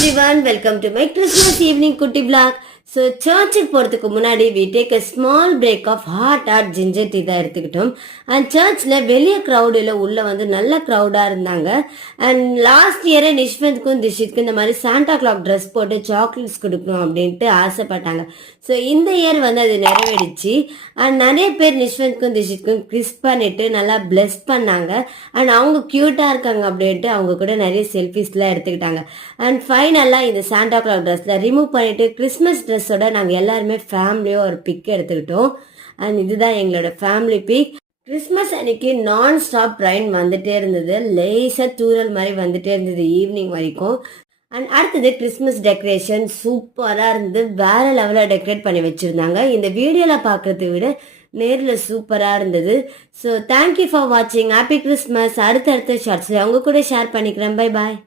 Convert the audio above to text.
everyone, welcome to my Christmas evening குட்டி vlog. So சர்ச்சுக்கு போகிறதுக்கு முன்னாடி we take a small break of hot ginger tea தான் எடுத்துக்கிட்டோம். அண்ட் சர்ச்சில் வெளியே க்ரௌடில் உள்ளே வந்து நல்ல க்ரௌடாக இருந்தாங்க. அண்ட் லாஸ்ட் இயரே நிஷ்வந்த்க்கும் திஷித்க்கும் இந்த மாதிரி சாண்டா கிளாக் ட்ரெஸ் போட்டு சாக்லேட்ஸ் கொடுக்கணும் அப்படின்ட்டு ஆசைப்பட்டாங்க. ஸோ இந்த இயர் வந்து அது நிறைவேறிச்சு. அண்ட் நிறைய பேர் நிஷ்வந்த்க்கும் திஷித்க்கும் கிஸ் பண்ணிட்டு நல்லா பிளெஸ் பண்ணாங்க. அண்ட் அவங்க க்யூட்டாக இருக்காங்க அப்படின்ட்டு அவங்க கூட நிறைய செல்ஃபிஸ்லாம் எடுத்துக்கிட்டாங்க. அண்ட் ஃபைனலாக இந்த சாண்டா கிளாக் ட்ரெஸ்ஸில் ரிமூவ் பண்ணிவிட்டு கிறிஸ்மஸ் ட்ரெஸ்ஸோட நாங்கள் எல்லாருமே ஃபேமிலியோ ஒரு பிக் எடுத்துக்கிட்டோம். அண்ட் இதுதான் எங்களோட ஃபேமிலி பிக். கிறிஸ்மஸ் அன்னைக்கு நான் ஸ்டாப் ரெயின் வந்துட்டே இருந்தது, லேசாக தூரல் மாதிரி வந்துட்டே இருந்தது ஈவினிங் வரைக்கும். அண்ட் அடுத்தது கிறிஸ்மஸ் டெக்கரேஷன் சூப்பராக இருந்து வேற லெவலில் டெக்கரேட் பண்ணி வச்சுருந்தாங்க. இந்த வீடியோவில் பார்க்குறத விட நேரில் சூப்பராக இருந்தது. ஸோ தேங்க்யூ ஃபார் வாட்சிங். Happy Christmas. அடுத்தடுத்த ஷார்ட்ஸில் அவங்க கூட ஷேர் பண்ணிக்கிறேன். Bye bye.